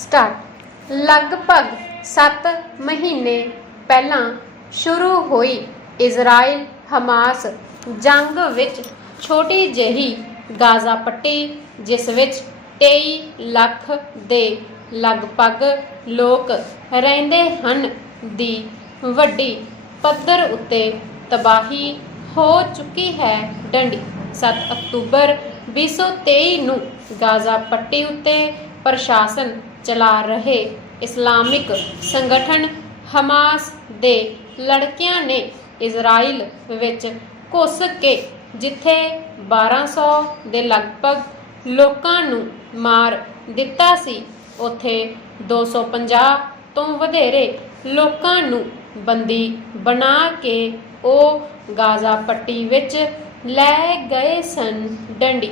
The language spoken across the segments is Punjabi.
ਸਟਾਰਟ। ਲਗਭਗ 7 ਮਹੀਨੇ ਪਹਿਲਾਂ ਸ਼ੁਰੂ ਹੋਈ ਇਜ਼ਰਾਈਲ ਹਮਾਸ ਜੰਗ ਵਿੱਚ ਛੋਟੀ ਜਿਹੀ ਗਾਜ਼ਾ ਪੱਟੀ, ਜਿਸ ਵਿੱਚ 23 ਲੱਖ ਦੇ ਲਗਭਗ ਲੋਕ ਰਹਿੰਦੇ ਹਨ ਦੀ ਵੱਡੀ ਪੱਧਰ ਉੱਤੇ ਤਬਾਹੀ ਹੋ ਚੁੱਕੀ ਹੈ। ਡੰਡੀ। 7 ਅਕਤੂਬਰ 2023 ਨੂੰ ਗਾਜ਼ਾ ਪੱਟੀ ਉੱਤੇ ਪ੍ਰਸ਼ਾਸਨ ਚਲਾ ਰਹੇ ਇਸਲਾਮਿਕ ਸੰਗਠਨ ਹਮਾਸ ਦੇ ਲੜਕਿਆਂ ਨੇ ਇਜ਼ਰਾਈਲ ਵਿੱਚ ਘੁਸ ਕੇ ਜਿੱਥੇ 1200 ਦੇ ਲਗਭਗ ਲੋਕਾਂ ਨੂੰ ਮਾਰ ਦਿੱਤਾ ਸੀ, ਉੱਥੇ 250 ਤੋਂ ਵਧੇਰੇ ਲੋਕਾਂ ਨੂੰ ਬੰਦੀ ਬਣਾ ਕੇ ਉਹ ਗਾਜ਼ਾ ਪੱਟੀ ਵਿੱਚ ਲੈ ਗਏ ਸਨ। ਡੰਡੀ,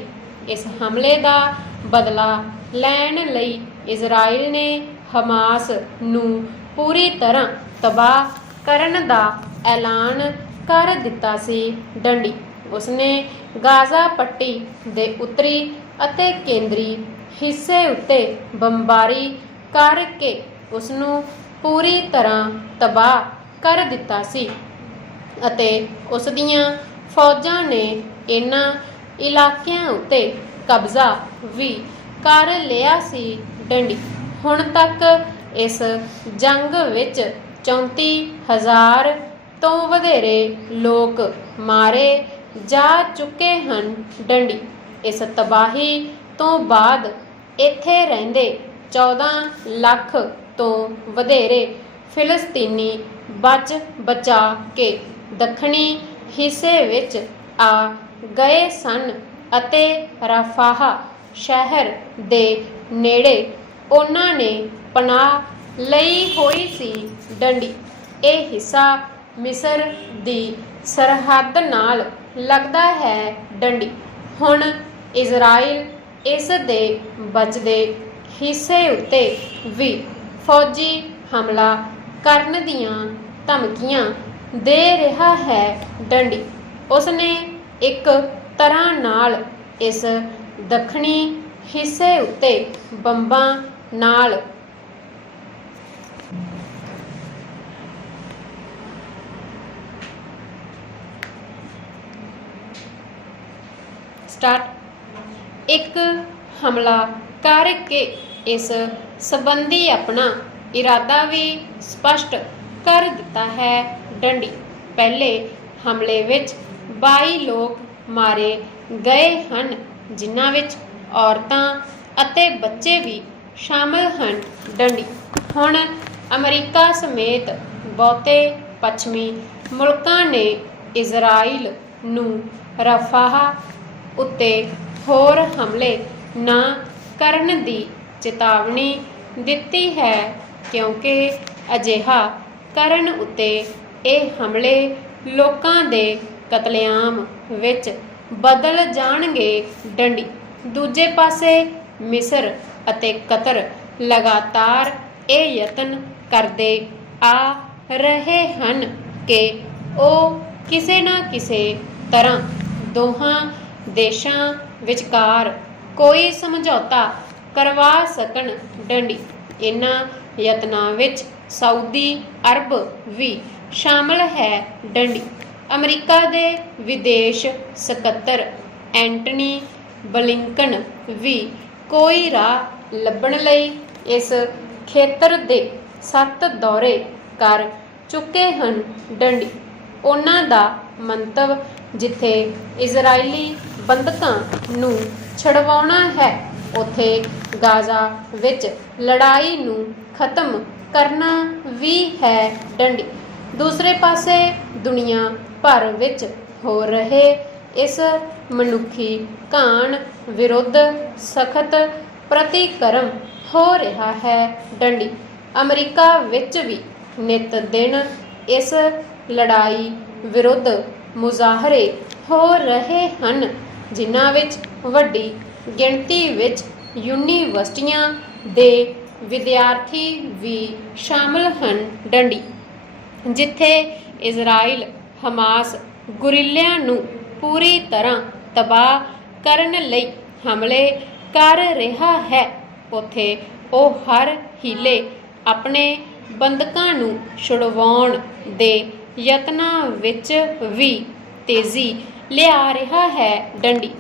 ਇਸ ਹਮਲੇ ਦਾ ਬਦਲਾ ਲੈਣ ਲਈ ਇਜ਼ਰਾਈਲ ਨੇ ਹਮਾਸ ਨੂੰ ਪੂਰੀ ਤਰ੍ਹਾਂ ਤਬਾਹ ਕਰਨ ਦਾ ਐਲਾਨ ਕਰ ਦਿੱਤਾ ਸੀ। ਡੰਡੀ, ਉਸਨੇ ਗਾਜ਼ਾ ਪੱਟੀ ਦੇ ਉੱਤਰੀ ਅਤੇ ਕੇਂਦਰੀ ਹਿੱਸੇ ਉੱਤੇ ਬੰਬਾਰੀ ਕਰਕੇ ਉਸ ਨੂੰ ਪੂਰੀ ਤਰ੍ਹਾਂ ਤਬਾਹ ਕਰ ਦਿੱਤਾ ਸੀ ਅਤੇ ਉਸ ਦੀਆਂ ਫੌਜਾਂ ਨੇ ਇਹਨਾਂ ਇਲਾਕਿਆਂ ਉੱਤੇ ਕਬਜ਼ਾ ਵੀ ਕਰ ਲਿਆ ਸੀ ਡੰਡੀ। ਹੁਣ ਤੱਕ ਇਸ ਜੰਗ ਵਿੱਚ 34000 ਤੋਂ ਵਧੇਰੇ ਲੋਕ ਮਾਰੇ ਜਾ ਚੁੱਕੇ ਹਨ ਡੰਡੀ। ਇਸ ਤਬਾਹੀ ਤੋਂ ਬਾਅਦ ਇੱਥੇ ਰਹਿੰਦੇ 14 ਲੱਖ ਤੋਂ ਵਧੇਰੇ ਫਿਲਸਤੀਨੀ ਬਚ ਬਚਾ ਕੇ ਦੱਖਣੀ ਹਿੱਸੇ ਵਿੱਚ ਆ ਗਏ ਸਨ ਅਤੇ ਰਫਾਹ ਸ਼ਹਿਰ ਦੇ ਨੇੜੇ ਉਹਨਾਂ ਨੇ ਪਨਾਹ ਲਈ ਹੋਈ ਸੀ ਡੰਡੀ। ਇਹ ਹਿੱਸਾ ਮਿਸਰ ਦੀ ਸਰਹੱਦ ਨਾਲ ਲੱਗਦਾ ਹੈ ਡੰਡੀ। ਹੁਣ ਇਜ਼ਰਾਈਲ ਇਸ ਦੇ ਬਚਦੇ ਹਿੱਸੇ ਉੱਤੇ ਵੀ ਫੌਜੀ ਹਮਲਾ ਕਰਨ ਦੀਆਂ ਧਮਕੀਆਂ ਦੇ ਰਿਹਾ ਹੈ ਡੰਡੀ। ਉਸਨੇ ਇੱਕ ਤਰ੍ਹਾਂ ਨਾਲ ਇਸ ਦੱਖਣੀ ਹਿੱਸੇ ਉੱਤੇ ਬੰਬਾਂ ਨਾਲ ਸਟਾਰਟ। ਇੱਕ ਹਮਲਾ ਕਰਕੇ ਇਸ ਸੰਬੰਧੀ ਆਪਣਾ ਇਰਾਦਾ ਵੀ ਸਪਸ਼ਟ ਕਰ ਦਿੱਤਾ ਹੈ। ਡੰਡੀ, ਪਹਿਲੇ ਹਮਲੇ ਵਿੱਚ 22 ਲੋਕ ਮਾਰੇ ਗਏ ਹਨ। ਜਿਨ੍ਹਾਂ ਵਿੱਚ ਔਰਤਾਂ ਅਤੇ ਬੱਚੇ ਵੀ ਸ਼ਾਮਲ ਹਨ। ਡੰਡੀ। ਹੁਣ ਅਮਰੀਕਾ ਸਮੇਤ ਬਹੁਤੇ ਪੱਛਮੀ ਮੁਲਕਾਂ ਨੇ ਇਜ਼ਰਾਈਲ ਨੂੰ ਰਫਾਹ ਉੱਤੇ ਹੋਰ ਹਮਲੇ ਨਾ ਕਰਨ ਦੀ ਚੇਤਾਵਨੀ ਦਿੱਤੀ ਹੈ ਕਿਉਂਕਿ ਅਜਿਹਾ ਕਰਨ ਉੱਤੇ ਇਹ ਹਮਲੇ ਲੋਕਾਂ ਦੇ ਕਤਲੇਆਮ ਵਿੱਚ ਬਦਲ ਜਾਣਗੇ ਡੰਡੀ। ਦੂਜੇ ਪਾਸੇ ਮਿਸਰ ਅਤੇ ਕਤਰ ਲਗਾਤਾਰ ਇਹ ਯਤਨ ਕਰਦੇ ਆ ਰਹੇ ਹਨ ਕਿ ਉਹ ਕਿਸੇ ਨਾ ਕਿਸੇ ਤਰ੍ਹਾਂ ਦੋਹਾਂ ਦੇਸ਼ਾਂ ਵਿਚਕਾਰ ਕੋਈ ਸਮਝੌਤਾ ਕਰਵਾ ਸਕਣ ਡੰਡੀ। ਇਹਨਾਂ ਯਤਨਾਂ ਵਿੱਚ ਸਾਊਦੀ ਅਰਬ ਵੀ ਸ਼ਾਮਲ ਹੈ ਡੰਡੀ। ਅਮਰੀਕਾ ਦੇ ਵਿਦੇਸ਼ ਸਕੱਤਰ ਐਂਟਨੀ ਬਲਿੰਕਨ ਵੀ ਕੋਈ ਰਾਹ ਲੱਭਣ ਲਈ ਇਸ ਖੇਤਰ ਦੇ ਸੱਤ ਦੌਰੇ ਕਰ ਚੁੱਕੇ ਹਨ। ਡੰਡੀ, ਉਹਨਾਂ ਦਾ ਮੰਤਵ ਜਿੱਥੇ ਇਜ਼ਰਾਈਲੀ ਬੰਦਕਾਂ ਨੂੰ ਛਡਵਾਉਣਾ ਹੈ, ਉਥੇ ਗਾਜ਼ਾ ਵਿੱਚ ਲੜਾਈ ਨੂੰ ਖਤਮ ਕਰਨਾ ਵੀ ਹੈ। ਡੰਡੀ, ਦੂਸਰੇ ਪਾਸੇ ਦੁਨੀਆ ਭਰ ਵਿੱਚ ਹੋ ਰਹੇ। ਇਸ ਮਨੁੱਖੀ ਘਾਣ ਵਿਰੁੱਧ ਸਖਤ ਪ੍ਰਤੀਕਰਮ ਹੋ ਰਿਹਾ ਹੈ। ਡੰਡੀ, ਅਮਰੀਕਾ ਵਿੱਚ ਵੀ ਨਿਤ ਦਿਨ ਇਸ ਲੜਾਈ ਵਿਰੁੱਧ ਮੁਜ਼ਾਹਰੇ ਹੋ ਰਹੇ ਹਨ, ਜਿਨ੍ਹਾਂ ਵਿੱਚ ਵੱਡੀ ਗਿਣਤੀ ਵਿੱਚ ਯੂਨੀਵਰਸਿਟੀਆਂ ਦੇ ਵਿਦਿਆਰਥੀ ਵੀ ਸ਼ਾਮਲ ਹਨ। ਡੰਡੀ, ਜਿੱਥੇ ਇਜ਼ਰਾਈਲ ਹਮਾਸ ਗੁਰਿਲਿਆਂ ਨੂੰ ਪੂਰੀ ਤਰ੍ਹਾਂ ਤਬਾਹ ਕਰਨ ਲਈ ਹਮਲੇ ਕਰ ਰਿਹਾ ਹੈ। ਉਥੇ ਉਹ ਹਰ ਹੀਲੇ ਆਪਣੇ ਬੰਦਕਾਂ ਨੂੰ ਛੁਡਵਾਉਣ ਦੇ ਯਤਨਾਂ ਵਿੱਚ ਵੀ ਤੇਜ਼ੀ ਲਿਆ ਰਿਹਾ ਹੈ। ਡੰਡੀ